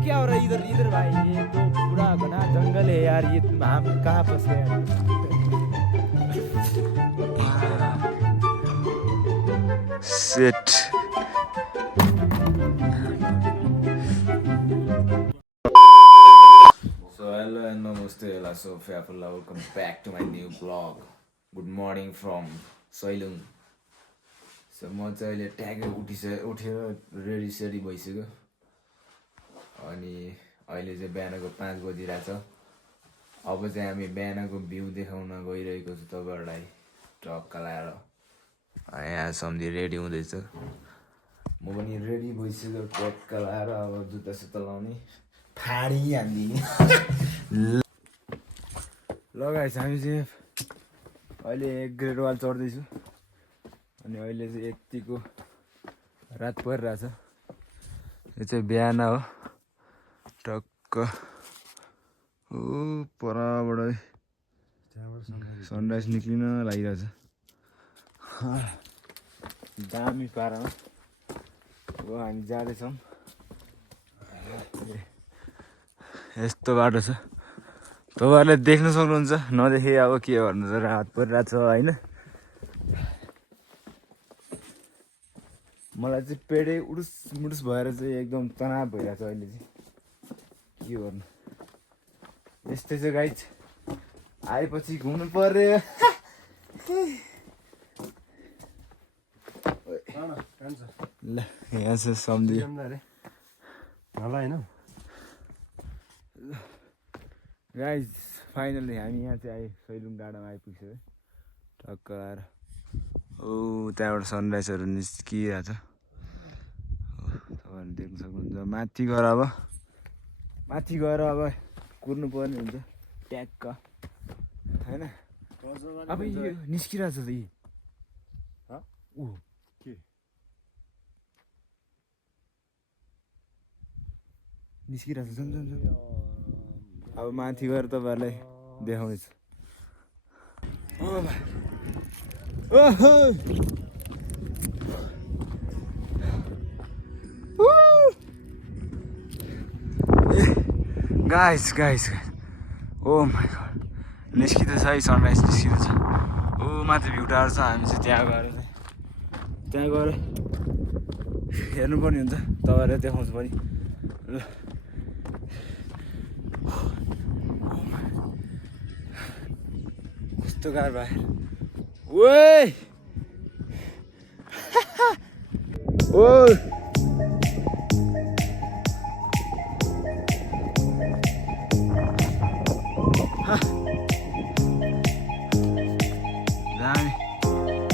क्या हो रहा है इधर इधर भाई ये तो पूरा घना जंगल है यार ये हम कहाँ फंस गए यार Sit. So hello and namaste, hello Sophia, welcome back to my new vlog. Good morning from Soilung. So म चाहिँ अहिले ट्यागै उठेर रेडी सेडी भइसक्यो अनि अहिले चाहिँ बिहानको 5 बजिरहेछ। अब चाहिँ हामी बिहानको भ्यू देखाउन गइरहेको छु तपाईहरुलाई ट्रक लाएर। यहाँ सम्झी रेडी हुँदैछ, म पनि रेडी भइसक्यो ट्रक लाएर। अब जुत्ता सुत्ता लाउने फाडी हान्दिने। ल गाइस हामी चाहिँ अहिले ग्रेड वाल चढ्दैछु अनि अहिले चाहिँ यतिको रात परिरहेछ। यो चाहिँ बिहान हो, टक्क ओ परबाट सनराइज निक्लिन लागिरहेछ दामी पारामा। अब हामी जाँदैछौँ, यस्तो बाटो छ तपाईहरुले देख्न सक्नुहुन्छ, नदेखे अब के गर्नु छ, रात परिरहेछ हैन। मलाई चाहिँ पेटै उडुस मुडुस भएर चाहिँ एकदम तनाव भइरहेछ अहिले चाहिँ, के गर्नु। यस्तै छ गाइज, आएपछि घुम्नु पर्यो। ल यहाँ चाहिँ सम्झि गाइज फाइनली हामी यहाँ चाहिँ आयो, सैलुङ डाँडामा आइपुग्छौँ है टक्क आएर। ओ त्यहाँबाट सनराइजहरू निस्किरहेछ, तपाईँहरूले देख्न सक्नुहुन्छ। माथि गएर अब कुर्नु पर्ने हुन्छ ट्याक्क हैन। अब यो निस्किरहेछ त यी ऊ के निस्किरहेछ जम। अब माथि गएर तपाईँहरूलाई देखाउनेछु। गाइस ओ माई गॉड निस्किँदैछ है, सनराइज निस्किँदैछ। ओ माथि भ्यू टावर छ, हामी चाहिँ त्यहाँ गएर हेर्नुपर्ने हुन्छ, तपाईँहरूलाई देखाउँछु पनि। ल कस्तो गाह्रो भयो ओए ओ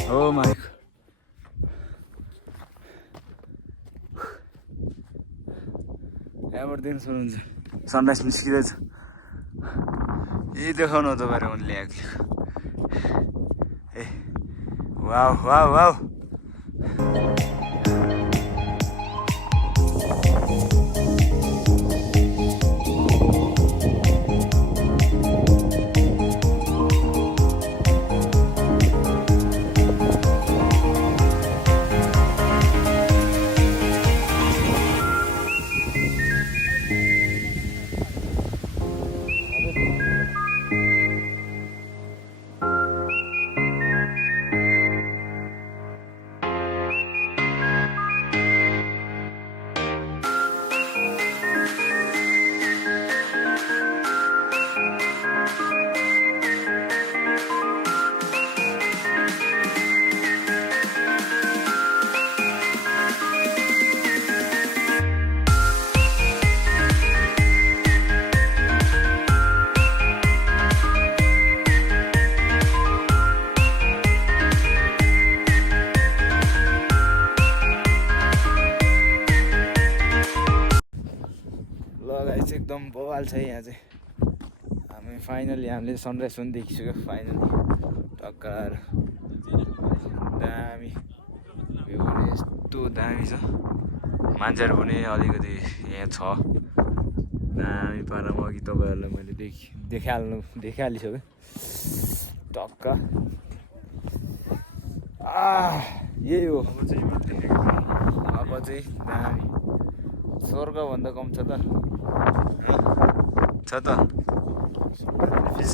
ओ माई यहाँबाट देख्न सक्नुहुन्छ सनराइज निस्किँदैछ। यही देखाउनु हो तपाईँहरू मैले ल्याएको। ए वाउ वाउ वाउ एकदम बवाल छ यहाँ चाहिँ। हामी फाइनली हामीले सनराइज पनि देखिसक्यो फाइनली टक्क आएर। दामी भ्यू पनि यस्तो दामी छ, मान्छेहरू पनि अलिकति यहाँ छ दामी पारामा अघि तपाईँहरूलाई मैले देखाइहालिसकेँ टक्क यही हो अब चाहिँ दामी स्वर्गभन्दा कम छ त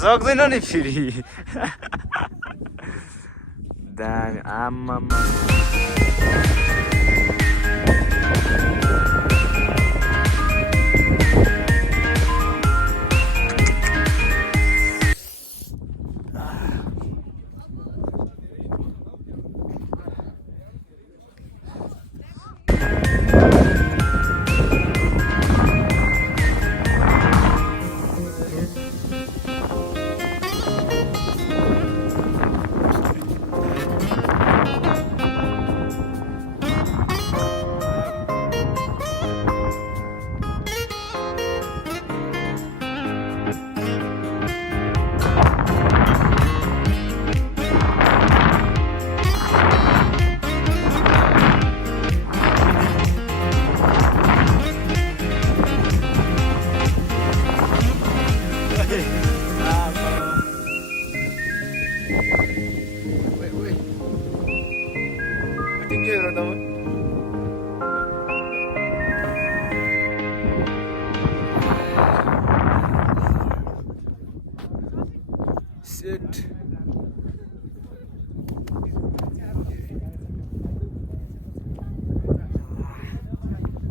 सक्दैन नि फेरि दामी आम्मा Shit.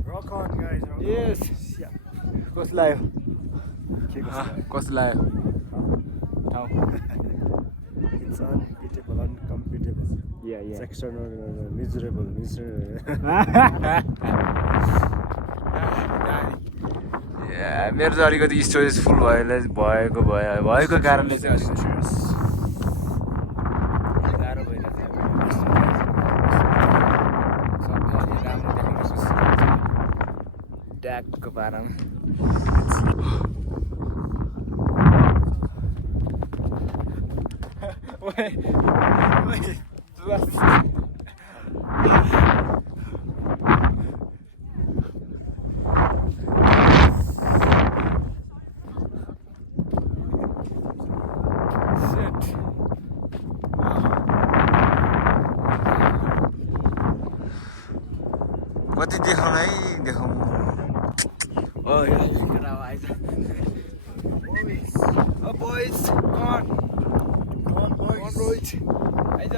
Rock on, guys. Rock Yes. कस्तो लाग्यो कस्तो लाग्यो ठाउँ It's unbeatable, uncompetable. Yeah. It's extraordinary, miserable. मेरो चाहिँ अलिकति स्टोरेज फुल भएको कारणले चाहिँ अलिकति गाह्रो भइरहेको ट्यागको पारामा कति देखाउन है देखाउनु boys, come on, boys, आइज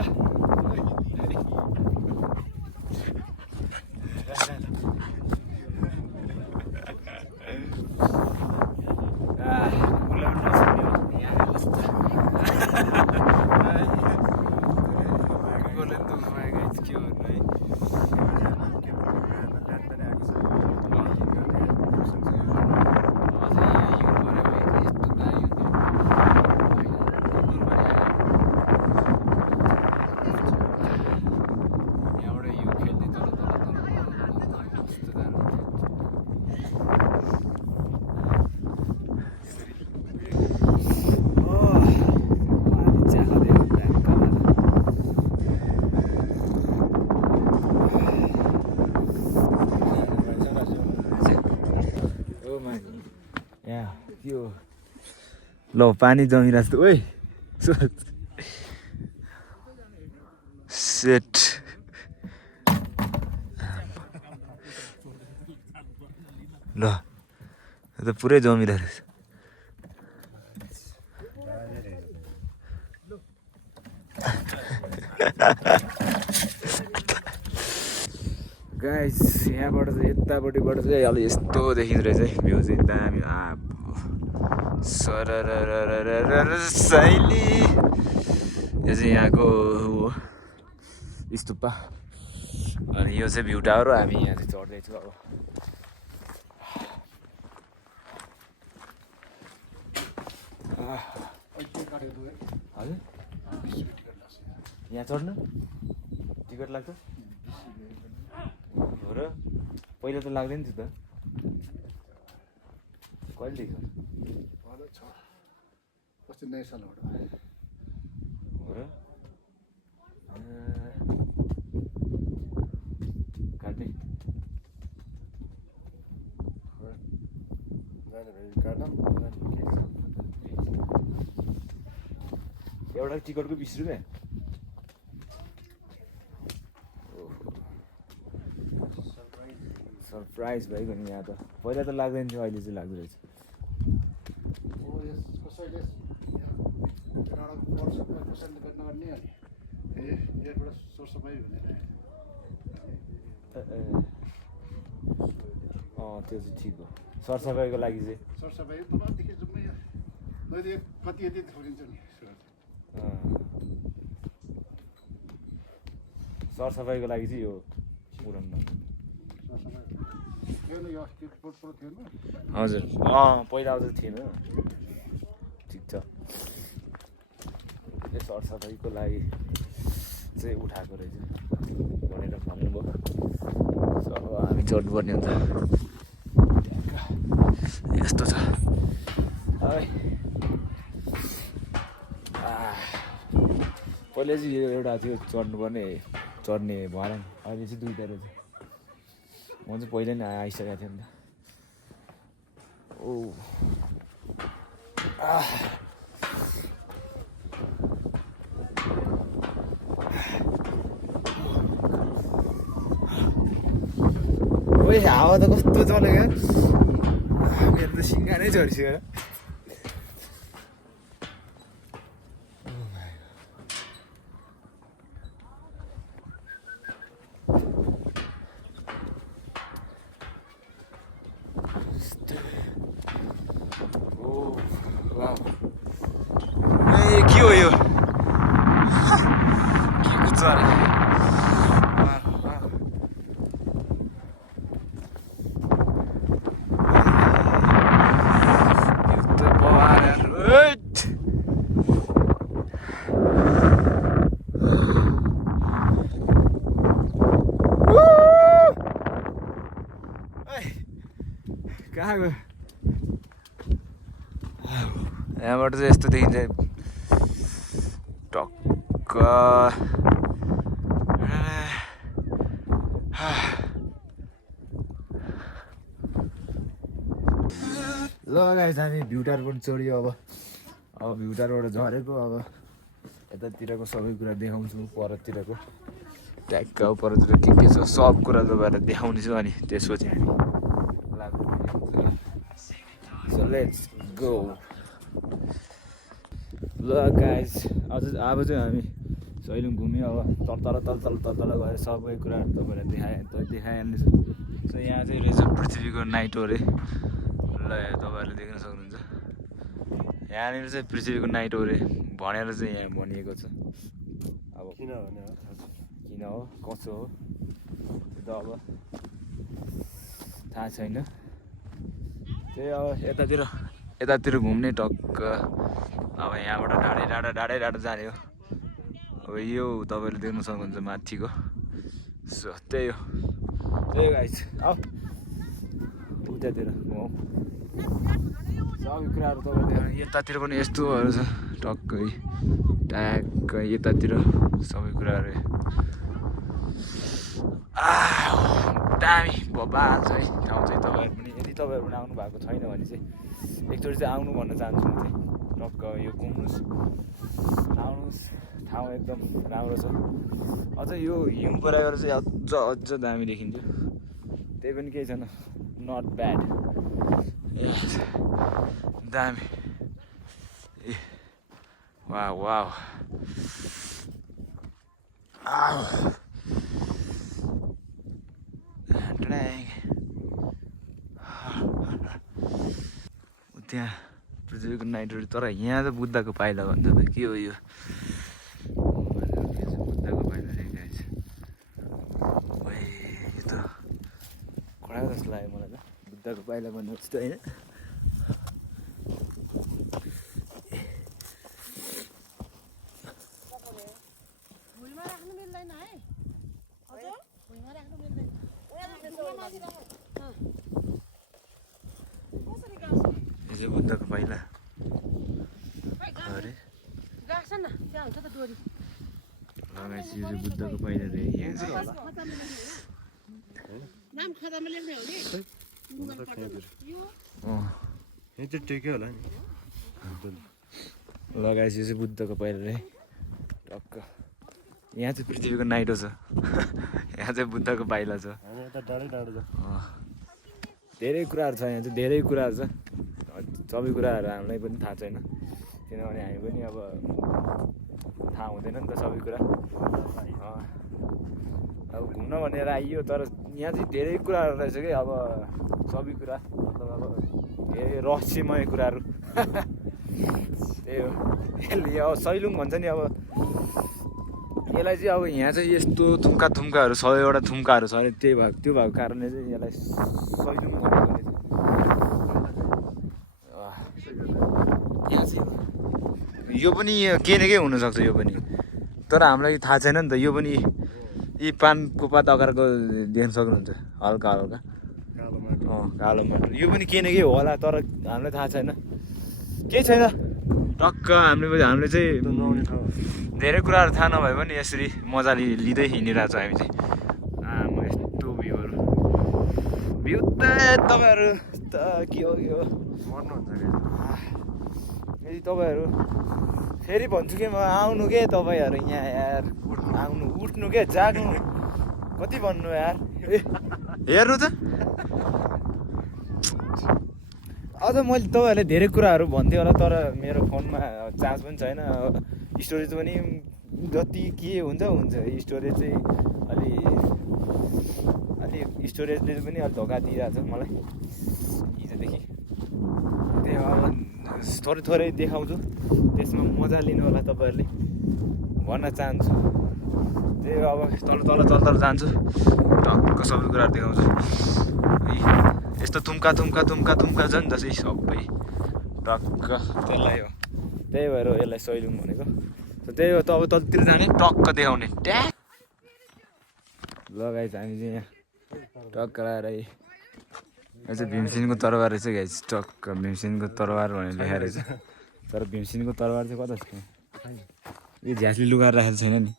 ल पानी जमिरहेको छ ओइ सेट ल त पुरै जमिरहेको छ गाइस यहाँबाट चाहिँ यतापट्टिबाट चाहिँ अलि यस्तो देखिँदो रहेछ है भ्यू चाहिँ दामी शैली यो चाहिँ यहाँको स्तुपा अनि यो चाहिँ भ्यू टावर हो हामी यहाँ चाहिँ चढ्दैछौँ अब हजुर यहाँ चढ्नु टिकट लाग्छ हो र पहिला त लाग्दैन थियो त कहिलेदेखि अस्ति नयाँ सालबाट हो र काट्ने जाने गार्डन एउटा टिकटको 20 रुपियाँ। सरप्राइज भएको नि यहाँ त पहिला त लाग्दैन थियो अहिले चाहिँ लाग्दो रहेछ। कसैले कसैले भेट्न गर्ने अनि यहाँबाट सरसफाइ भनेर त्यो चाहिँ ठिक हो सरसफाइको लागि चाहिँ। सरसफाइ तलदेखि जाउँ यहाँ नदी कति यति छोडिन्छ नि सरसफाइको लागि चाहिँ यो उडाउनु हजुर पहिला आउँदा थिएन ठिक छ। यो सरसफाइको लागि चाहिँ उठाएको रहेछ भनेर भन्नुभयो। अब हामी चढ्नुपर्ने हुन्छ यस्तो छ पहिला चाहिँ यो एउटा थियो चढ्नुपर्ने चढ्ने भएर अहिले चाहिँ दुईवटा रहेछ। म चाहिँ पहिल्यै नै आइसकेको थिएँ नि त। ओ ओए हावा त कस्तो चलेको मेरो त सिङ्गा नै झरिसक्यो। के हो यो के कुछ अरे कहाँ गयो यहाँबाट चाहिँ यस्तो देखिन्छ टक्क। ल गाइस हामी भ्युटार पनि चढ्यो। अब भ्युटारबाट झरेको अब यतातिरको सबै कुरा देखाउँछु परतिरको ट्याक्क परतिर के छ सब कुरा तपाईँहरूलाई देखाउनेछु अनि त्यसपछि हामी लाग्नु। So let's go. ल गाइस अब चाहिँ हामी सैलुङ घुम्यो। अब तल गएर सबै कुराहरू तपाईँहरूलाई देखाइहाल्नेछु। सो यहाँ चाहिँ रहेछ पृथ्वीको नाइटो अरे। ल तपाईँहरूले देख्न सक्नुहुन्छ यहाँनिर चाहिँ पृथ्वीको नाइटो अरे भनेर चाहिँ यहाँ भनिएको छ। अब किन हो कसो हो त्यो त अब थाहा छैन। त्यही अब यतातिर घुम्ने टक्क। अब यहाँबाट डाँडै जाने हो। अब यो तपाईँले देख्न सक्नुहुन्छ माथिको। सो त्यही हो गाइस अब उतातिर सबै कुराहरू तपाईँले यतातिर पनि यस्तोहरू छ टक्कै ट्याक्क यतातिर सबै कुराहरू दामी बबाल छ है ठाउँ चाहिँ। तपाईँहरू पनि यदि तपाईँहरू पनि आउनु भएको छैन भने चाहिँ एकचोटि चाहिँ आउनु भन्न चाहन्छु म चाहिँ। टक्क यो घुम्नुहोस् आउनुहोस् ठाउँ एकदम राम्रो छ। अझ यो हिउँ पराएर चाहिँ अझ दामी देखिन्थ्यो। त्यही पनि केही छैन नट ब्याड दामी ए वाउ त्यहाँ पृथ्वीको नाइटोरी। तर यहाँ त बुद्धको पाइला भन्छ त के हो यो बुद्धको पाइला रहेछ। यो त कडा जस्तो लाग्यो मलाई त बुद्धको पाइला भन्नु जस्तो होइन। यो चाहिँ बुद्धको पाइला अरे लगाएपछि यो चाहिँ बुद्धको पाइला रे। यहाँ चाहिँ यहाँ चाहिँ टेक्यो होला नि लगाएपछि चाहिँ बुद्धको पहिला रे टक्क यहाँ चाहिँ पृथ्वीको नाइटो छ यहाँ चाहिँ बुद्धको पाइला छ हामी यता डाँडै डाँडो छ धेरै कुराहरू छ यहाँ चाहिँ धेरै कुराहरू छ सबै कुराहरू हामीलाई पनि थाहा छैन किनभने हामी पनि अब थाहा हुँदैन नि त सबै कुरा अब घुम्न भनेर आइयो तर यहाँ चाहिँ धेरै कुराहरू रहेछ कि अब सबै कुरा मतलब अब धेरै रहस्यमय कुराहरू त्यही हो यसले अब सैलुङ भन्छ नि अब यसलाई चाहिँ अब यहाँ चाहिँ यस्तो थुम्काहरू 100वटा थुम्काहरू छ अरे त्यो भएको कारणले चाहिँ यसलाई सैलुङ भनेको यहाँ चाहिँ यो पनि केही न केही हुनसक्छ यो पनि तर हामीलाई थाहा छैन नि त यो पनि यी पानको पात आकारको देख्न सक्नुहुन्छ हल्का हल्का कालो माटो यो पनि केही न केही होला तर हामीलाई थाहा छैन केही छैन टक्क हामीले चाहिँ धेरै कुराहरू थाहा नभए पनि यसरी मजाले लिँदै हिँडिरहेको छ हामी चाहिँ आमा यस्तो भ्यूहरू भ्यू त तपाईँहरू त के हो मर्नुहुन्छ यदि तपाईँहरू फेरि भन्छु कि म आउनु के तपाईँहरू यहाँ यार आउनु उठ्नु के जाग्नु कति भन्नु यार हेर्नु त अझ मैले तपाईँहरूले धेरै कुराहरू भन्थेँ होला तर मेरो फोनमा चार्ज पनि छैन स्टोरेज पनि जति के हुन्छ स्टोरेज चाहिँ अलि स्टोरेजले पनि अलिक धोका दिइरहेको छ मलाई हिजोदेखि त्यही अब थोरै देखाउँछु त्यसमा मजा लिनु होला तपाईँहरूले भन्न चाहन्छु त्यही अब तल जान्छु टक्क सबै कुराहरू देखाउँछु यस्तो थुम्का छ नि जसै सबै टक्क त्यसलाई हो त्यही भएर यसलाई सैलुङ भनेको त्यही हो त अब तलतिर जाने टक्क देखाउने ट्याक लगाएछ हामी चाहिँ यहाँ टक्क लगाएर यो चाहिँ भीमसेनको तरबार रहेछ गाइस टक्क भीमसेनको तरबार भनेर लेखाएर रहेछ तर भीमसेनको तरबार चाहिँ कता छ यो झ्यासले लुगाएर राखेको छैन नि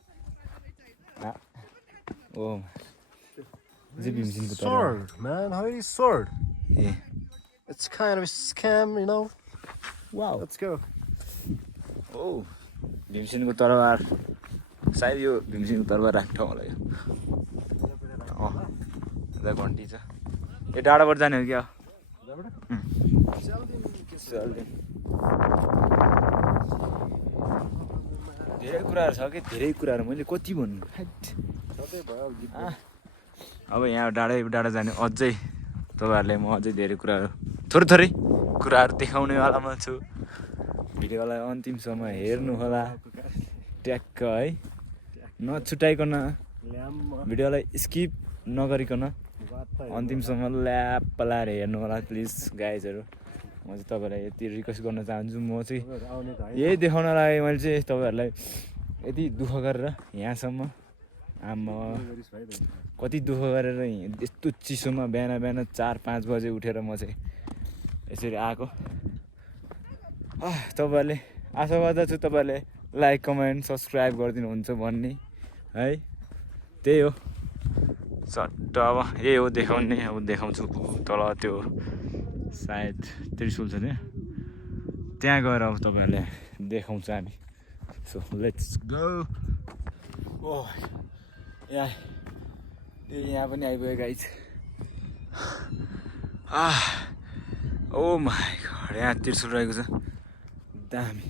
ओ Sword, man. How is sword? Yeah. It's kind of a scam, you know. Wow. Let's go. Oh. भीमसेनको तरबार सायद यो भीमसेनको तरबार राख्ने ठाउँ होला यो यता घन्टी छ यो डाँडाबाट जाने हो क्या धेरै कुराहरू छ कि धेरै कुराहरू मैले कति भन्नु अब यहाँ डाँडा जाने अझै तपाईँहरूलाई म अझै धेरै कुराहरू थोरै कुराहरू देखाउनेवालामा छु भिडियोलाई अन्तिमसम्म हेर्नु होला ट्याक्क है नछुटाइकन भिडियोलाई स्किप नगरिकन अन्तिमसम्म ल्याप लाएर हेर्नु होला प्लिज गाइजहरू म चाहिँ तपाईँलाई यति रिक्वेस्ट गर्न चाहन्छु म चाहिँ यही देखाउन लागि मैले चाहिँ तपाईँहरूलाई यति दुःख गरेर यहाँसम्म आमा कति दुःख गरेर यस्तो चिसोमा बिहान 4-5 बजे उठेर म चाहिँ यसरी आएको तपाईँहरूले आशा गर्दछु तपाईँहरूले लाइक कमेन्ट सब्सक्राइब गरिदिनुहुन्छ भन्ने है त्यही हो चट्ट अब यही हो देखाउने अब देखाउँछु तल त्यो सायद त्रिशुल छ त्यहाँ गएर अब तपाईँहरूले देखाउँछ हामी सो लेट्स गो ओ यहाँ पनि आइपुग्यो गाइज ओ माई गॉड यहाँ त्रिशुल रहेको छ दामी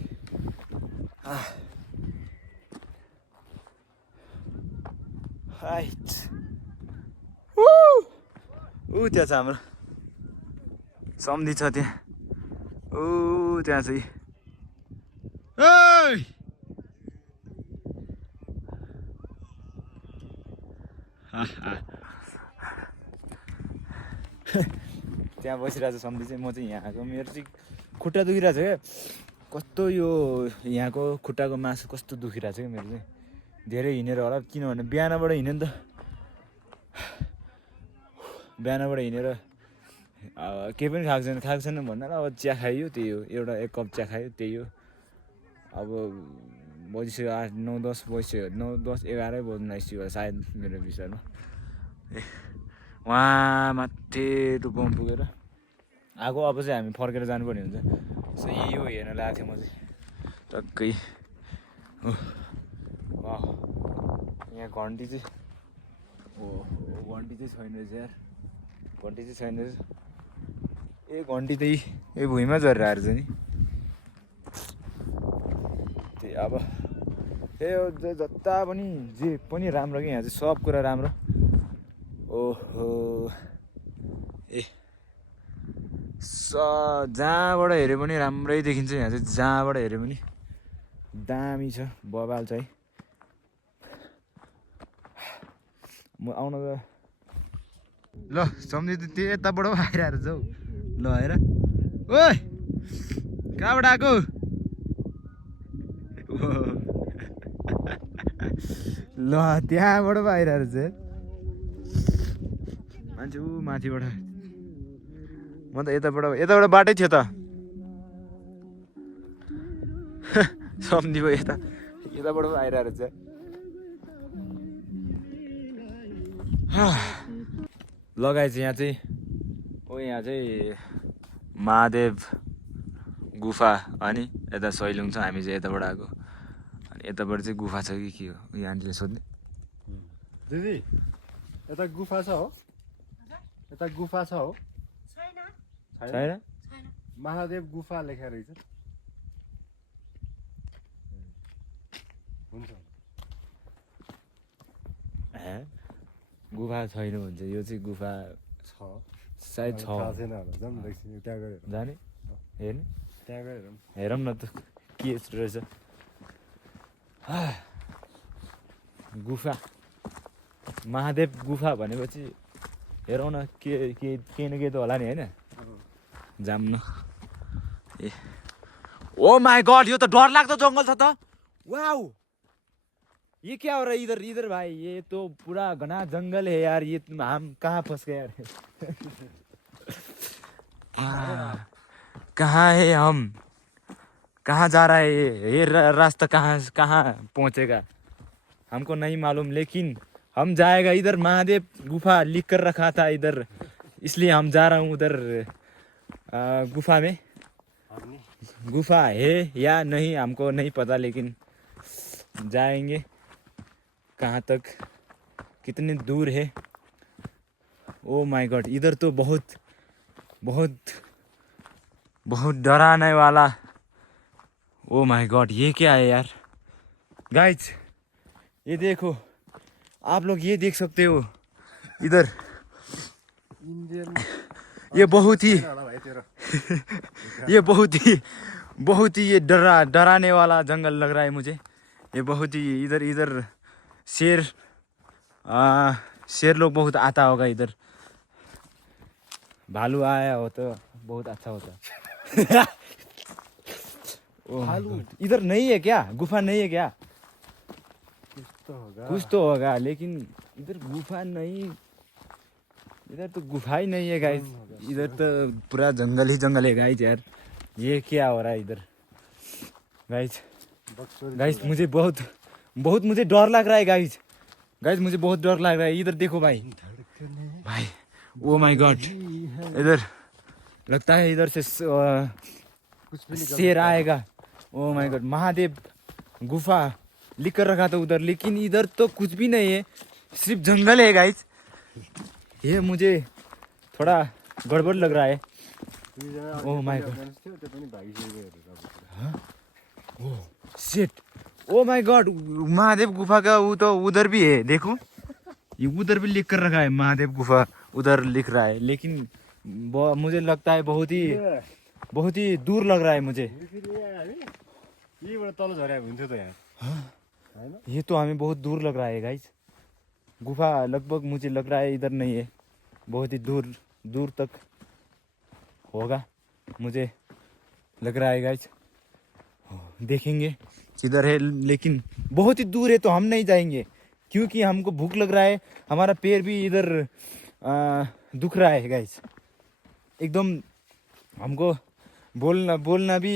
हाइट त्यहाँ छ हाम्रो सम्धि छ त्यहाँ त्यहाँ चाहिँ त्यहाँ बसिरहेको छ सम्धि चाहिँ म चाहिँ यहाँ आएको मेरो चाहिँ खुट्टा दुखिरहेको छ क्या कस्तो यो यहाँको खुट्टाको मासु कस्तो दुखिरहेको छ क्या मेरो चाहिँ धेरै हिँडेर होला किनभने बिहानबाट हिँड्यो नि त बिहानबाट हिँडेर केही पनि खाएको छैन भन्दा अब चिया खाइयो त्यही हो एउटा 1 कप चिया खायो त्यही हो अब बजिसक्यो 8, 9, 10 बजिसक्यो 9, 10, 11 बज्नु आइसक्यो सायद मेरो विचारमा वहाँ माथि टुप्पोमा पुगेर आएको अब चाहिँ हामी फर्केर जानुपर्ने हुन्छ सो यो हेर्न लागेको थिएँ म चाहिँ टक्कै यहाँ घन्टी चाहिँ घन्टी चाहिँ छैन रहेछ यार घन्टी चाहिँ छैन रहेछ ए घन्टी त्यही ए भुइँमा झरेर आएर चाहिँ नि त्यही अब त्यही जता पनि जे पनि राम्रो कि यहाँ चाहिँ सब कुरा राम्रो ओहो ए जहाँबाट हेऱ्यो पनि राम्रै देखिन्छ यहाँ चाहिँ जहाँबाट हेऱ्यो पनि दामी छ बबाल चाहिँ म आउन त ल सम्झि त त्यो यताबाट आइरहेको छ हौ ल हेर ओइ कहाँबाट आएको ल त्यहाँबाट पो आइरहेको छ मान्छे ऊ माथिबाट म त यताबाट बाटै थियो त सम्झियो यताबाट पो आइरहेको छ लगाए चाहिँ यहाँ चाहिँ यहाँ चाहिँ महादेव गुफा अनि यता सैलुङ छ हामी चाहिँ यताबाट आएको अनि यताबाट चाहिँ गुफा छ कि के हो यो आन्टीले सोध्ने दिदी यता गुफा छ हो यता गुफा छ हो छैन महादेव गुफा लेखेर रहेछ हुन्छ गुफा छैन भन्छ यो चाहिँ गुफा छ सायद छ छैन होला जाउँ एकछिन त्यहाँ गएर जाने हेर्ने त्यहाँ गएर हेरौँ न त के रहेछ गुफा महादेव गुफा भनेपछि हेरौँ न के न के त होला नि होइन जाऊँ न ए ओ माय गॉड यो त डरलाग्दो जङ्गल छ त वाउ ये क्या हो रहा है इधर भाई ये तो पूरा घना जंगल है यार ये हम कहाँ फंस गए यार कहाँ है हम कहाँ जा रहा है ये रास्ता कहाँ पहुँचेगा हमको नहीं मालूम लेकिन हम जाएगा इधर महादेव गुफा लिख कर रखा था इधर इसलिए हम जा रहा हूँ उधर गुफा में गुफा है या नहीं हमको नहीं पता लेकिन जाएंगे कहाँ तक कितने दूर है ओ माय गॉड इधर तो बहुत बहुत बहुत डराने वाला ओ माय गॉड ये क्या है यार गाइज ये देखो आप लोग ये देख सकते हो इधर इन्डियन ये बहुत ही भाइ तेरो ये बहुत ही ये डराने वाला जंगल लग रहा है मुझे ये बहुत ही इधर शेर लोग बहुत आता होगा इधर भालू आया हो तो बहुत अच्छा होता भालू इधर नहीं है क्या गुफा नहीं है क्या कुछ तो होगा लेकिन इधर गुफा नहीं इधर तो गुफा ही नहीं है गाइस इधर तो पूरा जंगल ही जंगल है गाइस यार ये क्या हो रहा है इधर गाइस मुझे बहुत मुझे डर लग रहा है गाइस मुझे बहुत डर लग रहा है इधर देखो भाई ओ माय गॉड इधर लगता है इधर से शेर आएगा ओ माय गॉड महादेव गुफा लिख कर रखा था उधर लेकिन इधर तो कुछ भी नहीं है सिर्फ जंगल है गाइस ये मुझे थोड़ा गड़बड़ लग रहा है oh my god shit oh my god Mahadev गुफा का वो तो उधर भी है देखो ये उधर भी लिख कर रखा है महादेव गुफा उधर लिख रहा है लेकिन मुझे लगता है बहुत ही दूर लग रहा है मुझे तल झरे हुन्थ्यो त यहाँ ये तो हमें बहुत दूर लग रहा है गाइस गुफा लगभग मुझे लग रहा है इधर नहीं है बहुत ही दूर तक होगा मुझे लग रहा है गाइस देखेंगे किधर है लेकिन बहुत ही दूर है तो हम नहीं जाएंगे क्योंकि हमको भूख लग रहा है हमारा पैर भी इधर दुख रहा है गाइस एकदम हमको बोलना भी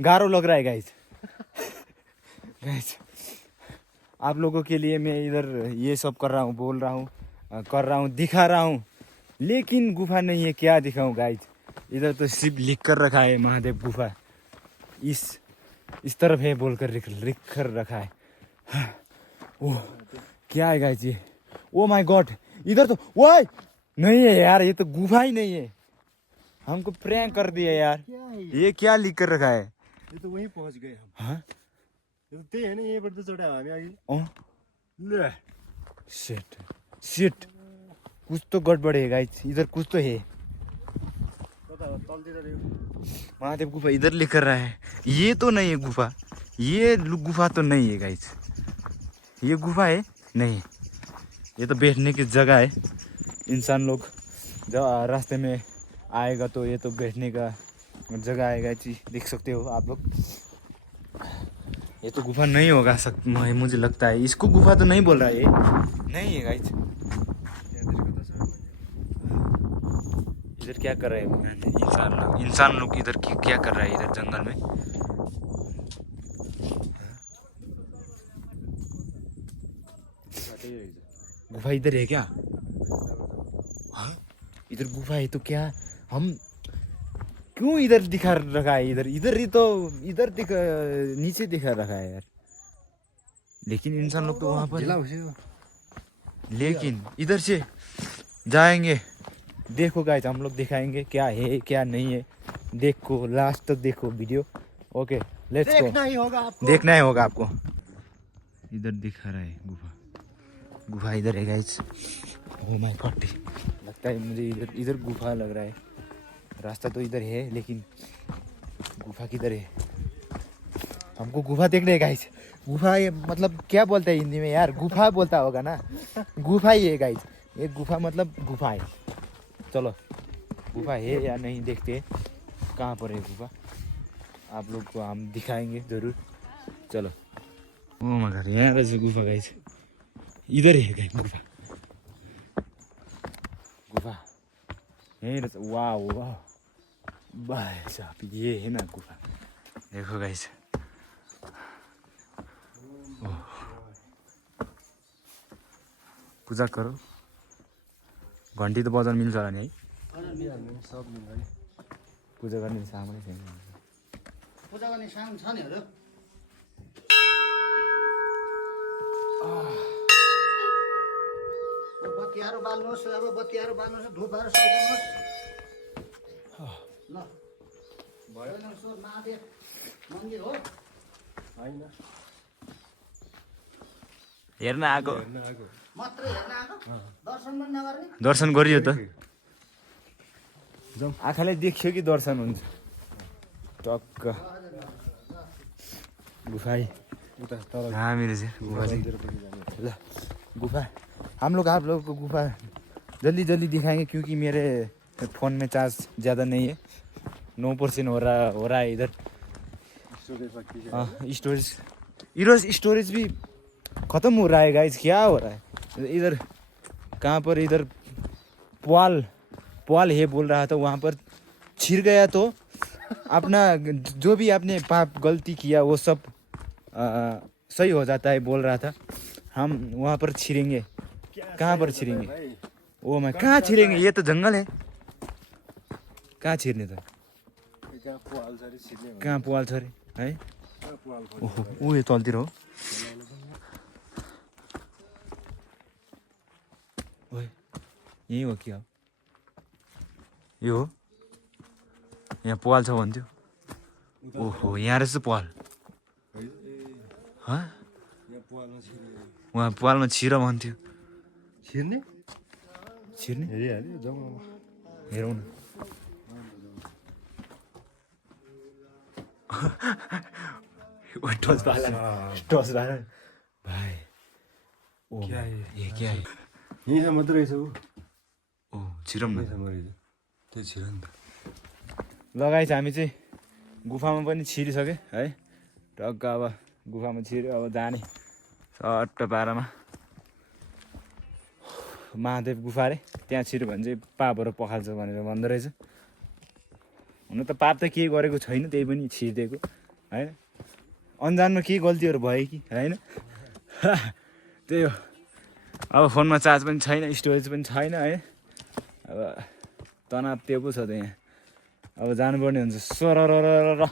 गारो लग रहा है गाइस आप लोगों के लिए मैं इधर ये सब कर रहा हूँ बोल रहा हूँ दिखा रहा हूँ लेकिन गुफा नहीं है क्या दिखाऊं गाइस इधर तो सिर्फ लिख कर रखा है महादेव गुफा, इस तरफ है बोलकर लिख कर रखा है। ओह क्या है गाइस ये, ओ माय गॉड, इधर तो वो नहीं है यार, ये तो गुफा ही नहीं है, हमको प्रैंक कर दिया यार। क्या है ये क्या लिख कर रखा है? ये तो वहीं पहुंच गए हम। हाँ ये तो त्यही हैन, यहीँबाट त चढायो हामी अघि। ओ ले शिट कुछ तो गड़बड़ है गाइस, इधर कुछ तो है। कता हो तलतिर रे? महादेव गुफा इधर लिख कर रहा है, ये तो नहीं है गुफा, ये गुफा तो नहीं है गाइस, ये गुफा है नहीं, ये तो बैठने की जगह है। इंसान लोग जब रास्ते में आएगा तो ये तो बैठने का जगह आएगा जी, देख सकते हो आप लोग। ये तो गुफा नहीं होगा मुझे लगता है, इसको गुफा तो नहीं बोल रहा है, ये नहीं है गाइस। इधर क्या कर रहे हैं इंसान लोग इधर क्या कर रहा है इधर जंगल में? गुफा इधर है क्या? हाँ इधर गुफा है तो क्या हम क्यों इधर दिखा रखा है? इधर ही तो इधर नीचे दिखा रखा है यार, लेकिन इंसान लोग तो वहां पर, लेकिन इधर से जाएंगे। देखो गाइस हम लोग दिखाएंगे क्या है क्या नहीं है, देखो लास्ट तक देखो वीडियो। ओके लेट्स गो, देखना ही होगा आपको, देखना ही होगा आपको। इधर दिखा रहा है गुफा इधर है गाइस। ओह माय गॉड, लगता है मुझे इधर गुफा लग रहा है। रास्ता तो इधर है लेकिन गुफा किधर है? हमको गुफा देखने है गाइस। गुफा ये मतलब क्या बोलता है हिंदी में यार? गुफा बोलता होगा ना, गुफा ही है गाइस, ये गुफा मतलब गुफा है। चलो गुफा है या नहीं देखते हैं, कहाँ पर है गुफा, आप लोग को हम दिखाएंगे जरूर। चलो ओ मगर यहाँ रहेछ गुफा गाइस, इधर है गाइस गुफा यहीं रहेछ। वाह वाह भाई साहब ये है ना गुफा, देखो गाइस। पूजा करो, घन्टी त बजाउन मिल्छ होला नि है? सब मिल्छ। पूजा गर्ने सामानै छैन। पूजा गर्ने सामान छ नि हजुर। बत्तीहरू बाल्नुहोस्, अब बत्तीहरू बाल्नुहोस्, धुपहरू सल्काउनुहोस्। ल भयो महादेव मन्दिर हो होइन हेर्न आएको, हेर्न आएको मात्रै हेर्न आएको, दर्शन पनि नगर्ने। दर्शन गरियो त, जाउँ। आँखाले देख्यो कि दर्शन हुन्छ टक्क। गुफा उता तल हाँ मेरे से गुफा से तिर पनि जाने। ल गुफा आप लोगों को गुफा जल्दी जल्दी दिखाएंगे क्योंकि मेरे फ़ोन में चार्ज ज़्यादा नहीं है, 9% हो रहा है इधर। स्टोरेज बाकी छ। हाँ स्टोरेज भी ख़त्म हो रहा है गाइस, क्या हो रहा है इधर? कहाँ पर इधर पुआल है बोल रहा था, वहाँ पर छिर गया तो अपना जो भी आपने पाप गलती किया वो सब सही हो जाता है बोल रहा था। हम वहाँ पर छिरेंगे, कहाँ पर छिरेंगे? भाइ ओ मैं कहाँ छिरेंगे? ये तो जंगल है, कहाँ छिर्ने त? त्यहाँ पुवाल छ अरे छिर्ने भने। कहाँ पुवाल छ अरे है? कहाँ पुवाल खोज्ने? ओहो ऊ यो तलतिर हो। ओए यही हो कि अब यो हो? यहाँ पुवाल छ भन्थ्यो। ओहो यहाँ रहेछ पुवाल। हाँ यहाँ पुवालमा छिर्ने। वहाँ पुवालमा छिर भन्थ्यो। छिर्ने छिर्ने हेरिहाल्यो जाउँ अब। हेरौँ न। टॉस वाला भाई। ओ क्या है? ये क्या है? यहीँसम्म मात्रै रहेछ ऊ। ओ छिरौँ न। यहीँसम्म रहेछ। त्यो छिर नि त। लगाएछ हामी चाहिँ गुफामा पनि छिरिसक्यो है, टक्क अब गुफामा छिर्यो, अब जाने सट्ट पारामा महादेव गुफा अरे, त्यहाँ छिर्यो भने चाहिँ पापहरू पखाल्छ भनेर भन्दो रहेछ। हुन त पाप त केही गरेको छैन, त्यही पनि छिरिदिएको होइन, अन्जानमा केही गल्तीहरू भयो कि होइन। त्यही हो, अब फोनमा चार्ज पनि छैन, स्टोरेज पनि छैन है, अब तनाव त्यो पो छ त यहाँ। अब जानुपर्ने हुन्छ 16